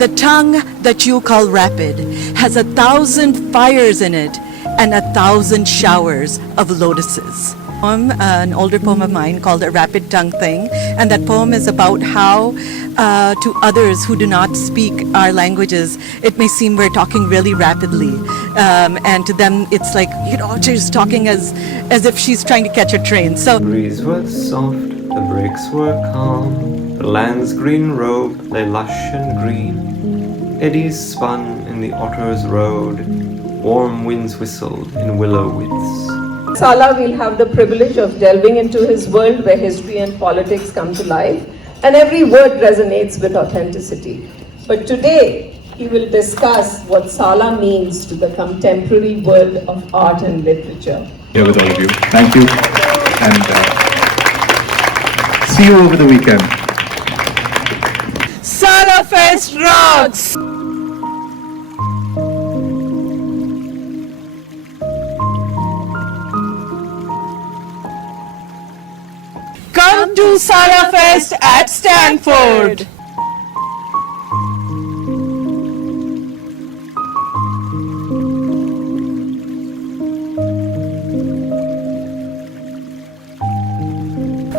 The tongue that you call rapid has 1,000 fires in it and 1,000 showers of lotuses. An older poem of mine called A Rapid Tongue Thing, and that poem is about how to others who do not speak our languages, it may seem we're talking really rapidly, and to them it's like, she's talking as if she's trying to catch a train. So the breeze was soft, the brakes were calm, the land's green robe lay lush and green, eddies spun in the otter's road, warm winds whistled in willow widths. Sala will have the privilege of delving into his world where history and politics come to life, and every word resonates with authenticity. But today, he will discuss what Sala means to the contemporary world of art and literature. Here with all of you. Thank you, and see you over the weekend. Sala Fest rocks! Come to Sala Fest at Stanford.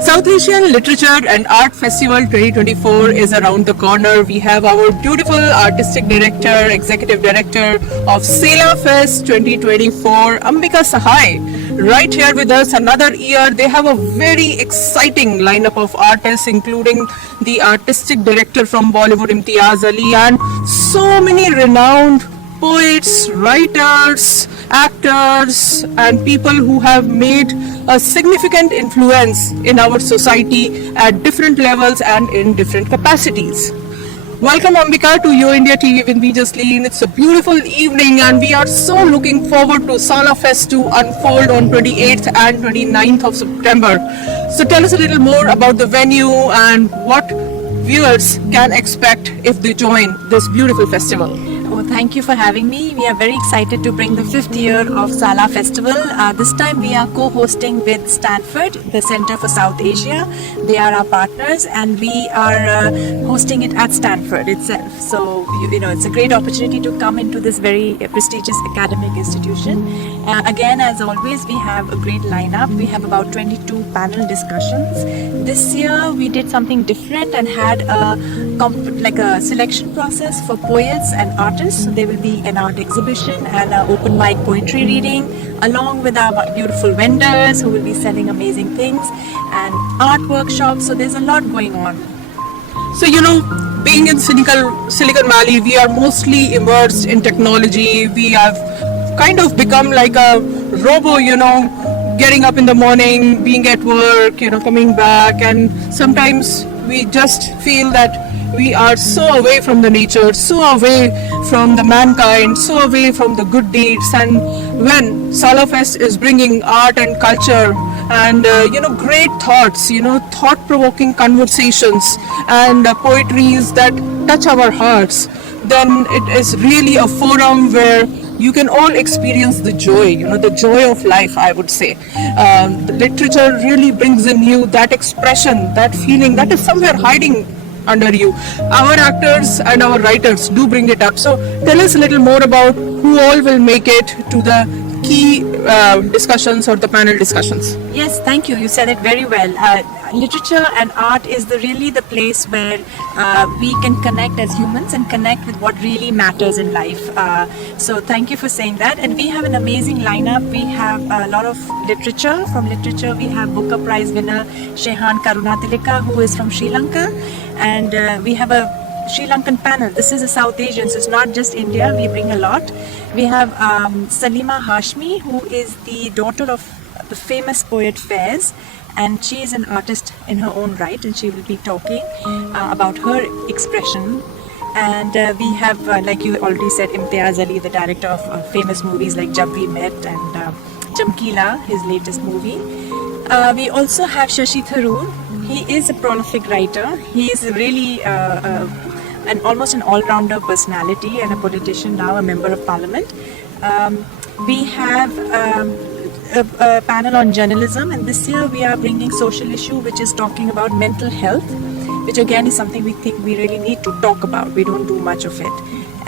South Asian Literature and Art Festival 2024 is around the corner. We have our beautiful artistic director, executive director of Sala Fest 2024, Ambika Sahai, right here with us another year. They have a very exciting lineup of artists, including the artistic director from Bollywood, Imtiaz Ali, and so many renowned poets, writers, actors, and people who have made a significant influence in our society at different levels and in different capacities. Welcome Ambika to Yo India TV with me, Jasleen. It's a beautiful evening and we are so looking forward to Sala Fest to unfold on 28th and 29th of September. So tell us a little more about the venue and what viewers can expect if they join this beautiful festival. Oh, thank you for having me. We are very excited to bring the 5th year of Sala Festival. This time we are co-hosting with Stanford, the Center for South Asia. They are our partners and we are hosting it at Stanford itself. So, it's a great opportunity to come into this very prestigious academic institution. Again, as always, we have a great lineup. We have about 22 panel discussions. This year we did something different and had a selection process for poets and artists. So there will be an art exhibition and an open mic poetry reading, along with our beautiful vendors who will be selling amazing things, and art workshops. So there's a lot going on. So being in Silicon Valley, we are mostly immersed in technology. We have kind of become like a robo, getting up in the morning, being at work, coming back, and sometimes we just feel that we are so away from the nature, so away from the mankind, so away from the good deeds. And when Sala Fest is bringing art and culture and great thoughts, thought-provoking conversations and poetries that touch our hearts, then it is really a forum where you can all experience the joy, the joy of life, I would say. The literature really brings in you that expression, that feeling that is somewhere hiding under you. Our actors and our writers do bring it up. So tell us a little more about who all will make it to the key discussions or the panel discussions. Yes, thank you. You said it very well. Literature and art is really the place where we can connect as humans and connect with what really matters in life. So thank you for saying that. And we have an amazing lineup. We have a lot of literature. From literature, we have Booker Prize winner Shehan Karunatilaka, who is from Sri Lanka. And we have a Sri Lankan panel. This is a South Asian, so it's not just India. We bring a lot. We have Salima Hashmi, who is the daughter of the famous poet Faiz, and she is an artist in her own right, and she will be talking about her expression. And we have, like you already said, Imtiaz Ali, the director of famous movies like Jab We Met and Chamkila, his latest movie. We also have Shashi Tharoor. He is a prolific writer. He is really almost an all-rounder personality and a politician now, a member of parliament. We have a panel on journalism, and this year we are bringing social issue, which is talking about mental health which again is something we think we really need to talk about. We don't do much of it.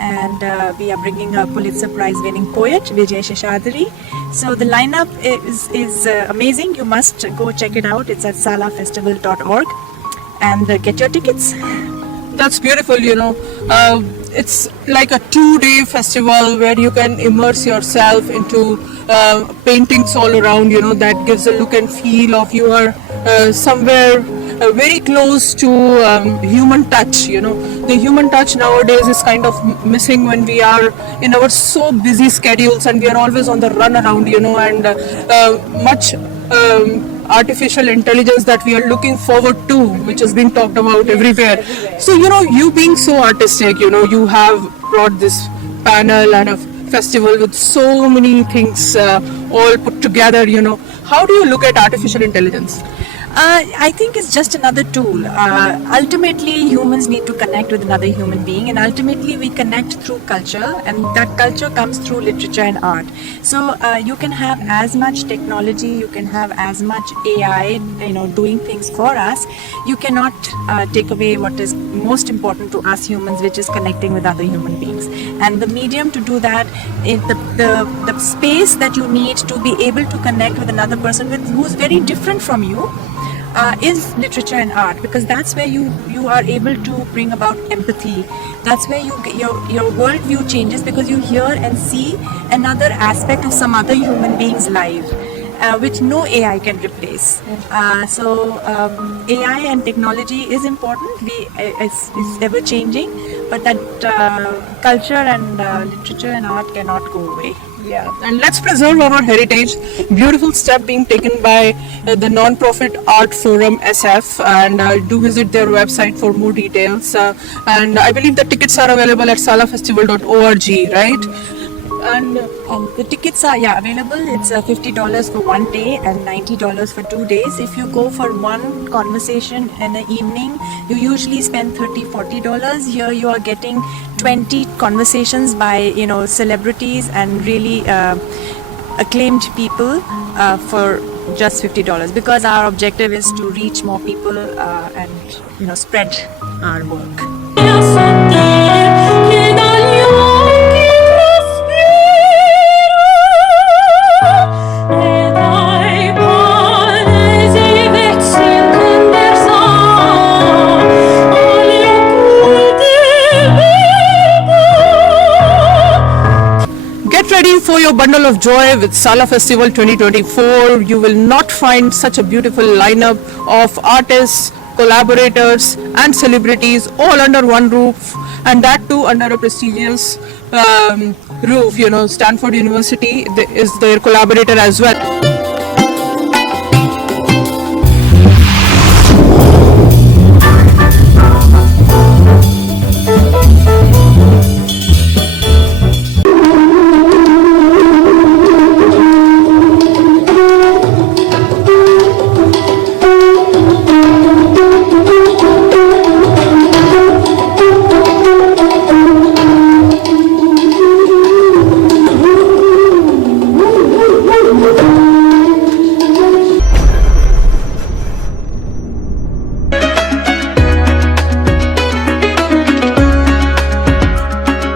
And we are bringing a Pulitzer Prize winning poet, Vijay Sheshadri. So the lineup is amazing. You must go check it out. It's at salafestival.org and get your tickets. That's beautiful, it's like a 2-day festival where you can immerse yourself into paintings all around, that gives a look and feel of you are somewhere very close to human touch, The human touch nowadays is kind of missing when we are in our so busy schedules and we are always on the run around, and much artificial intelligence that we are looking forward to, which is being talked about everywhere. So, you being so artistic, you have brought this panel and a festival with so many things all put together, How do you look at artificial intelligence? I think it's just another tool. Ultimately, humans need to connect with another human being, and ultimately we connect through culture, and that culture comes through literature and art. So you can have as much technology, you can have as much AI, doing things for us. You cannot take away what is most important to us humans, which is connecting with other human beings. And the medium to do that, the space that you need to be able to connect with another person who's very different from you, is literature and art, because that's where you are able to bring about empathy. That's where your worldview changes, because you hear and see another aspect of some other human being's life, which no AI can replace. So AI and technology is important. It's ever changing, but that culture and literature and art cannot go away. Yeah, and let's preserve our heritage. Beautiful step being taken by the non-profit Art Forum SF, and do visit their website for more details. And I believe the tickets are available at salafestival.org, right? And the tickets are available. It's $50 for 1 day and $90 for 2 days. If you go for one conversation in an evening, you usually spend $30-40. Here you are getting 20 conversations by celebrities and really acclaimed people for just $50, because our objective is to reach more people and spread our work. Get ready for your bundle of joy with Sala Festival 2024. You will not find such a beautiful lineup of artists, collaborators and celebrities all under one roof, and that too under a prestigious roof. Stanford University is their collaborator as well.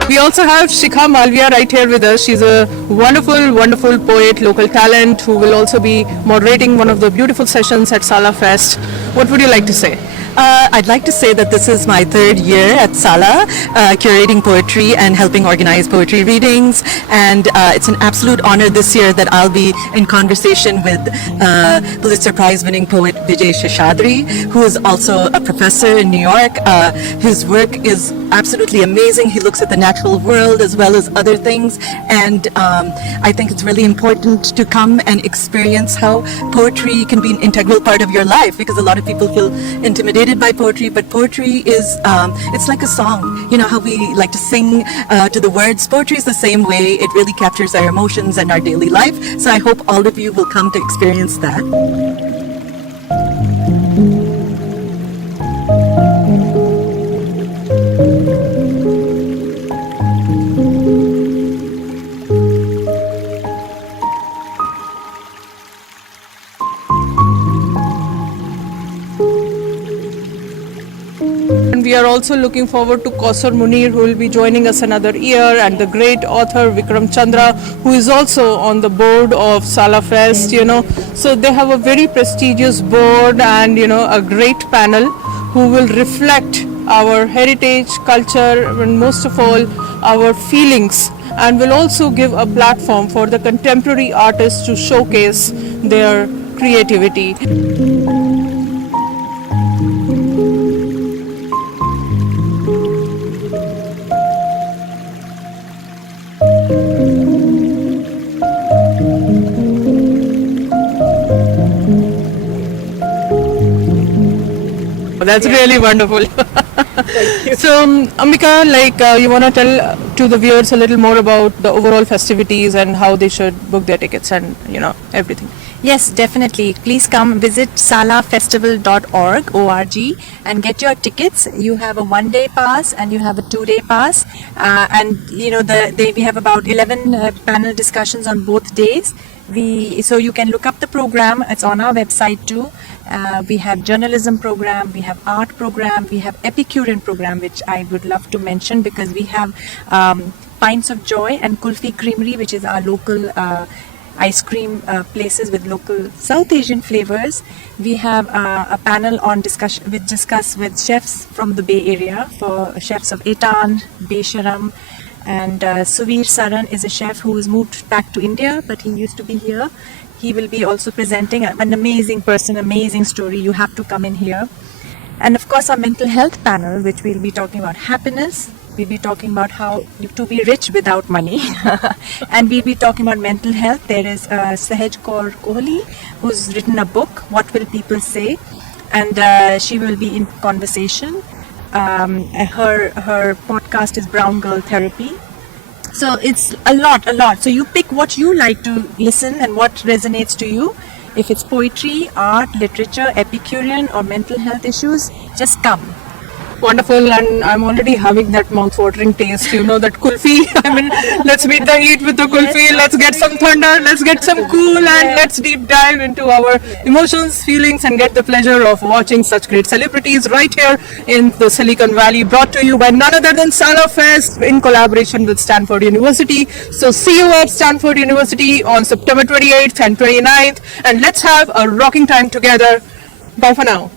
We also have Shikha Malviya right here with us. She's a wonderful, wonderful poet, local talent, who will also be moderating one of the beautiful sessions at Sala Fest. What would you like to say? I'd like to say that this is my 3rd year at Sala, curating poetry and helping organize poetry readings, and it's an absolute honor this year that I'll be in conversation with Pulitzer Prize winning poet Vijay Sheshadri, who is also a professor in New York. His work is absolutely amazing. He looks at the natural world as well as other things, and I think it's really important to come and experience how poetry can be an integral part of your life, because a lot of people feel intimidated by poetry, but poetry is it's like a song. How we like to sing to the words. Poetry is the same way. It really captures our emotions and our daily life. So I hope all of you will come to experience that. are also looking forward to Kausar Munir, who will be joining us another year, and the great author Vikram Chandra, who is also on the board of Sala Fest, So they have a very prestigious board and, a great panel who will reflect our heritage, culture, and most of all, our feelings, and will also give a platform for the contemporary artists to showcase their creativity. That's really wonderful. So, Ambika, you want to tell to the viewers a little more about the overall festivities and how they should book their tickets and, everything. Yes, definitely. Please come visit salafestival.org and get your tickets. You have a 1-day pass and you have a 2-day pass. And we have about 11 panel discussions on both days. So you can look up the program. It's on our website too. We have journalism program, we have art program, we have Epicurean program, which I would love to mention because we have Pints of Joy and Kulfi Creamery, which is our local ice cream places with local South Asian flavors. We have a panel on discuss with chefs from the Bay Area, for chefs of Etan, Besharam, and Suvir Saran is a chef who has moved back to India, but he used to be here. He will be also presenting an amazing person, amazing story. You have to come in here. And of course, our mental health panel, which we'll be talking about happiness. We'll be talking about how to be rich without money. And we'll be talking about mental health. There is Sahaj Kaur Kohli, who's written a book, What Will People Say? And she will be in conversation. Her podcast is Brown Girl Therapy. So it's a lot. So you pick what you like to listen and what resonates to you. If it's poetry, art, literature, Epicurean or mental health issues, just come. Wonderful, and I'm already having that mouth-watering taste, that kulfi. Let's meet the heat with the kulfi, let's get some thunder, let's get some cool, and let's deep dive into our emotions, feelings, and get the pleasure of watching such great celebrities right here in the Silicon Valley, brought to you by none other than Sala Fest in collaboration with Stanford University. So see you at Stanford University on September 28th and 29th, and let's have a rocking time together. Bye for now.